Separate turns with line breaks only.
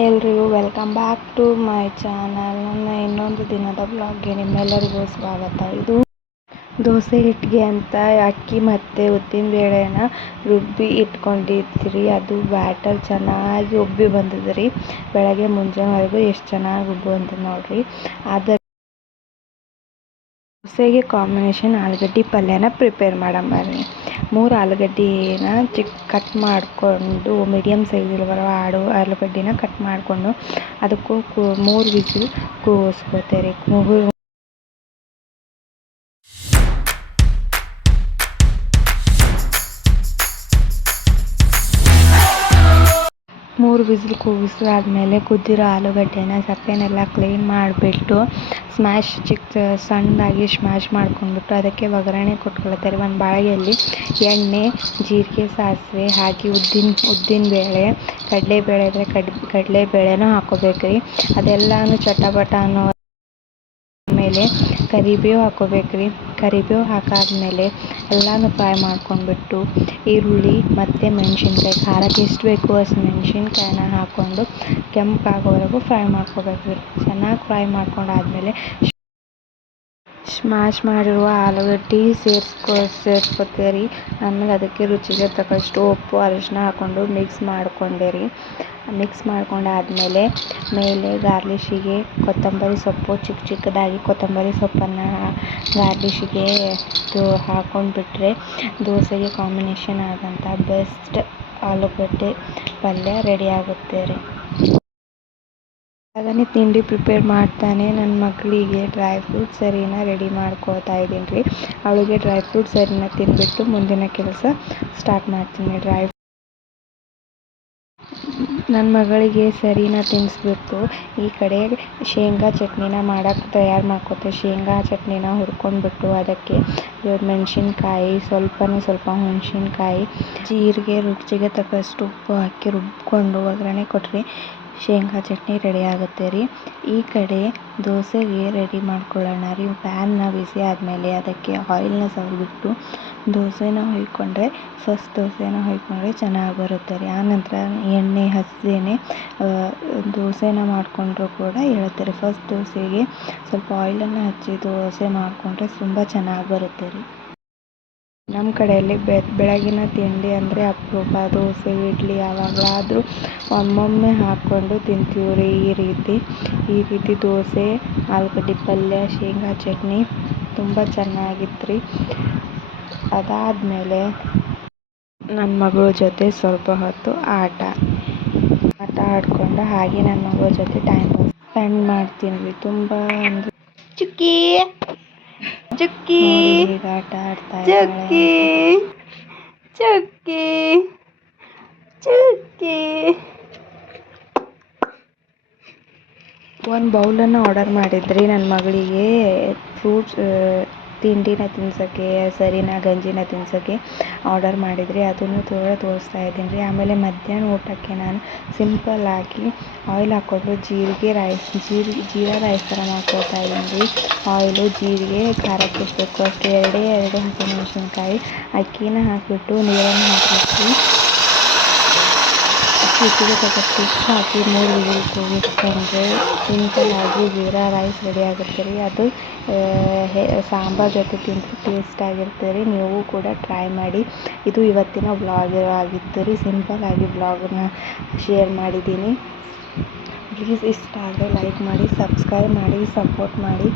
Hi ಎಲ್ರಿಗೂ, welcome back to my channel. ನನ್ನ ಇನ್ನೊಂದು ದಿನದ ಬ್ಲಾಗ್ಗೆ ನಿಮ್ಮೆಲ್ಲರಿಗೂ ಸ್ವಾಗತ. ಇದು ದೋಸೆ ಹಿಟ್ಟಿಗೆ ಅಂತ ಅಕ್ಕಿ ಮತ್ತು ಉದ್ದಿನ ಬೇಳೆನ ರುಬ್ಬಿ ಇಟ್ಕೊಂಡಿದ್ರಿ. ಅದು ಬ್ಯಾಟರ್ ಚೆನ್ನಾಗಿ ಉಬ್ಬಿ ಬಂದದ್ರಿ. ಬೆಳಗ್ಗೆ ಮುಂಜಾನೆವರೆಗೂ ಎಷ್ಟು ಚೆನ್ನಾಗಿ ಉಬ್ಬು ಅಂತ ನೋಡ್ರಿ. ಆದರೆ ದೋಸೆಗೆ ಕಾಂಬಿನೇಷನ್ ಆಲೂಗಡ್ಡೆ ಪಲ್ಯನ ಪ್ರಿಪೇರ್ ಮಾಡಂಬರ್ರಿ ಮೂರು ಆಲೂಗಡ್ಡೆನ ಚಿಕ್ಕ ಕಟ್ ಮಾಡಿಕೊಂಡು ಮೀಡಿಯಮ್ ಸೈಜಲ್ಲಿ ಬರೋ ಆಡು ಆಲೂಗಡ್ಡೆನ ಕಟ್ ಮಾಡಿಕೊಂಡು, ಅದಕ್ಕೂ ಕೂ ಮೂರು ವಿಸಿಲ್ ಕೂಗಿಸ್ಕೋತೀರಿ ಮೂರು ಮೂರು ವಿಸಿಲ್ ಕೂಗಿಸಾದ್ಮೇಲೆ ಕುದ್ದಿರೋ ಆಲೂಗಡ್ಡೆನ ಸಪ್ಪೆನೆಲ್ಲ ಕ್ಲೀನ್ ಮಾಡಿಬಿಟ್ಟು ಸ್ಮ್ಯಾಶ್ ಚಿಕ್ಕ ಸಣ್ಣದಾಗಿ ಸ್ಮ್ಯಾಶ್ ಮಾಡ್ಕೊಂಡ್ಬಿಟ್ಟು ಅದಕ್ಕೆ ಒಗ್ಗರಣೆ ಕೊಟ್ಕೊಳ್ತಾರೆ ಒಂದು ಬಾಳೆಯಲ್ಲಿ ಎಣ್ಣೆ, ಜೀರಿಗೆ, ಸಾಸಿವೆ ಹಾಕಿ ಉದ್ದಿನ ಉದ್ದಿನ ಬೇಳೆ, ಕಡಲೆಬೇಳೆ ಇದ್ದರೆ ಕಡ್, ಕಡಲೆಬೇಳೆನೂ ಹಾಕೋಬೇಕು ರೀ. ಅದೆಲ್ಲನೂ ಚಟಪಟ ಅನ್ನೋ ಮೇಲೆ ಕರಿಬೇವು ಹಾಕೋಬೇಕು ರೀ. ಕರಿಬೇವು ಹಾಕಾದ್ಮೇಲೆ ಎಲ್ಲನೂ ಫ್ರೈ ಮಾಡ್ಕೊಂಡ್ಬಿಟ್ಟು ಈರುಳ್ಳಿ, ಮತ್ತು ಮೆಣಸಿನ್ಕಾಯಿ, ಖಾರಕ್ಕೆ ಎಷ್ಟು ಬೇಕು ಅಷ್ಟು ಮೆಣಸಿನ್ಕಾಯಿನ ಹಾಕ್ಕೊಂಡು ಕೆಂಪಾಗೋವರೆಗೂ ಫ್ರೈ ಮಾಡ್ಕೊಬೇಕು. ಚೆನ್ನಾಗಿ ಫ್ರೈ ಮಾಡ್ಕೊಂಡಾದ್ಮೇಲೆ ಸ್ಮ್ಯಾಶ್ ಮಾಡಿರುವ ಆಲೂಗಡ್ಡೆ ಸೇರಿಸ್ಕೊ ಸೇರ್ಸ್ಕೊತೀವಿ ರೀ ಆಮೇಲೆ ಅದಕ್ಕೆ ರುಚಿಗೆ ತಕ್ಕಷ್ಟು ಉಪ್ಪು ಅರಿಶಿನ ಹಾಕ್ಕೊಂಡು ಮಿಕ್ಸ್ ಮಾಡಿಕೊಂಡೆ ರೀ ಮಿಕ್ಸ್ ಮಾಡ್ಕೊಂಡಾದ್ಮೇಲೆ ಮೇಲೆ ಗಾರ್ಲಿಶಿಗೆ ಕೊತ್ತಂಬರಿ ಸೊಪ್ಪು ಚಿಕ್ಕ ಚಿಕ್ಕದಾಗಿ ಕೊತ್ತಂಬರಿ ಸೊಪ್ಪನ್ನು ಗಾರ್ಲಿಶಿಗೆ ಇದು ಹಾಕ್ಕೊಂಡ್ಬಿಟ್ರೆ ದೋಸೆಗೆ ಕಾಂಬಿನೇಷನ್ ಆದಂಥ ಬೆಸ್ಟ್ ಆಲೂಗಡ್ಡೆ ಪಲ್ಯ ರೆಡಿ ಆಗುತ್ತೆ ರೀ. ಹಾಗೇ ತಿಂಡಿ ಪ್ರಿಪೇರ್ ಮಾಡ್ತಾನೆ ನನ್ನ ಮಗಳಿಗೆ ಡ್ರೈ ಫ್ರೂಟ್ ಸರಿನ ರೆಡಿ ಮಾಡ್ಕೋತಾ ಇದ್ದೀನಿ. ರೀ ಅವಳಿಗೆ ಡ್ರೈ ಫ್ರೂಟ್ ಸರಿನ ತಿಂದ್ಬಿಟ್ಟು ಮುಂದಿನ ಕೆಲಸ ಸ್ಟಾರ್ಟ್ ಮಾಡ್ತೀನಿ ಡ್ರೈ ನನ್ನ ಮಗಳಿಗೆ ಸರಿನ ತಿನ್ನಿಸ್ಬಿಟ್ಟು ಈ ಕಡೆ ಶೇಂಗಾ ಚಟ್ನಿನ ಮಾಡೋಕ್ಕೆ ತಯಾರು ಮಾಡ್ಕೊತೆ. ಶೇಂಗಾ ಚಟ್ನಿನ ಹುರ್ಕೊಂಡ್ಬಿಟ್ಟು ಅದಕ್ಕೆ ಮೆಣಸಿನ್ಕಾಯಿ, ಸ್ವಲ್ಪನೇ ಸ್ವಲ್ಪ ಹುಣಸಿನ್ಕಾಯಿ, ಜೀರಿಗೆ, ರುಚಿಗೆ ತಕ್ಕಷ್ಟು ಉಪ್ಪು ಹಾಕಿ ರುಬ್ಕೊಂಡು ಒಗ್ಗರಣೆ ಕೊಟ್ಟರೆ ಶೇಂಗಾ ಚಟ್ನಿ ರೆಡಿ ಆಗುತ್ತೆ ರೀ. ಈ ಕಡೆ ದೋಸೆಗೆ ರೆಡಿ ಮಾಡ್ಕೊಳ್ಳೋಣ ರೀ. ಪ್ಯಾನ್ನ ಬಿಸಿ ಆದಮೇಲೆ ಅದಕ್ಕೆ ಆಯಿಲ್ನ ಸವರಿಬಿಟ್ಟು ದೋಸೆನ ಹುಯ್ಕೊಂಡ್ರೆ ಫಸ್ಟ್ ದೋಸೆನ ಹುಯ್ಕೊಂಡ್ರೆ ಚೆನ್ನಾಗಿ ಬರುತ್ತೆ ರೀ. ಆನಂತರ ಎಣ್ಣೆ ಹಚ್ದೇನೆ ದೋಸೆನ ಮಾಡಿಕೊಂಡ್ರು ಕೂಡ ಹೇಳ್ತಾರೆ ಫಸ್ಟ್ ದೋಸೆಗೆ ಸ್ವಲ್ಪ ಆಯಿಲನ್ನು ಹಚ್ಚಿ ದೋಸೆ ಮಾಡಿಕೊಂಡ್ರೆ ತುಂಬ ಚೆನ್ನಾಗಿ ಬರುತ್ತೆ ರೀ. ನಮ್ಮ ಕಡೆಯಲ್ಲಿ ಬೆಳಗಿನ ತಿಂಡಿ ಅಂದರೆ ಅಪರೂಪ, ದೋಸೆ, ಇಡ್ಲಿ ಯಾವಾಗಲಾದರೂ ಒಮ್ಮೊಮ್ಮೆ ಹಾಕ್ಕೊಂಡು ತಿಂತೀವಿ ರೀ ಈ ರೀತಿ. ಈ ರೀತಿ ದೋಸೆ, ಆಲೂಗಡ್ಡೆ ಪಲ್ಯ, ಶೇಂಗಾ ಚಟ್ನಿ ತುಂಬ ಚೆನ್ನಾಗಿತ್ತು ರೀ. ಅದಾದಮೇಲೆ ನನ್ನ ಮಗಳ ಜೊತೆ ಸ್ವಲ್ಪ ಹೊತ್ತು ಆಟ. ಆಟ ಆಡಿಕೊಂಡು ಹಾಗೆ ನನ್ನ ಮಗಳ ಜೊತೆ ಟೈಮ್ ಸ್ಪೆಂಡ್ ಮಾಡ್ತೀನಿ ರೀ. ತುಂಬ ಅಂದರೆ ಚುಕ್ಕಿ. ಚುಕ್ಕಿ ಚುಕ್ಕಿ ಚುಕ್ಕಿ ಚುಕ್ಕಿ ಒಂದು ಬೌಲನ್ನು ಆರ್ಡರ್ ಮಾಡಿದ್ರಿ ನನ್ನ ಮಗಳಿಗೆ. ಫ್ರೂಟ್ಸ್ ತಿಂಡಿನ ತಿನ್ಸೋಕ್ಕೆ, ಸರಿನಾ ಗಂಜಿನ ತಿನ್ಸೋಕ್ಕೆ ಆರ್ಡರ್ ಮಾಡಿದ್ರಿ. ಅದನ್ನು ತೋರ ತೋರಿಸ್ತಾ ಇದ್ದೀನಿ ರೀ. ಆಮೇಲೆ ಮಧ್ಯಾಹ್ನ ಊಟಕ್ಕೆ ನಾನು ಸಿಂಪಲ್ ಆಗಿ ಆಯಿಲ್ ಹಾಕ್ಕೊಂಡು ಜೀರಿಗೆ ರೈಸ್ ಜೀರಿಗೆ ಜೀರಾ ರೈಸ್ ಥರ ಮಾಡ್ಕೊಳ್ತಾ ಇದ್ದೀನಿ ರೀ. ಆಯಿಲು ಜೀರಿಗೆ, ಖಾರಕ್ಕೆ ಎಷ್ಟು ಬೇಕು ಅಷ್ಟು. ಎರಡೇ, ಎರಡು ಹಸಿಮೆಣಸಿನ್ಕಾಯಿ, ಅಕ್ಕಿನ ಹಾಕಿಬಿಟ್ಟು ನೀರನ್ನು ಹಾಕಬೇಕು ರುಚಿಗೆ ಇಷ್ಟ ಹಾಕಿ ಮೂರು ವಿಸಿಲ್ ಕೂಗಿಸ್ಕೊಂಡ್ರೆ ಸಿಂಪಲ್ಲಾಗಿ ಜೀರಾ ರೈಸ್ ರೆಡಿ ಆಗುತ್ತೆ ರೀ. ಅದು ಸಾಂಬಾರ್ ಜೊತೆ ತಿಂದರೆ ಟೇಸ್ಟ್ ಆಗಿರುತ್ತೆ ರೀ. ನೀವು ಕೂಡ ಟ್ರೈ ಮಾಡಿ. ಇದು ಇವತ್ತಿನ ಬ್ಲಾಗ್ ಆಗಿತ್ತು ರೀ. ಸಿಂಪಲ್ಲಾಗಿ ಬ್ಲಾಗನ್ನ ಶೇರ್ ಮಾಡಿದ್ದೀನಿ. ಪ್ಲೀಸ್ ಇಷ್ಟ ಆದರೆ ಲೈಕ್ ಮಾಡಿ ಸಬ್ಸ್ಕ್ರೈಬ್ ಮಾಡಿ ಸಪೋರ್ಟ್ ಮಾಡಿ.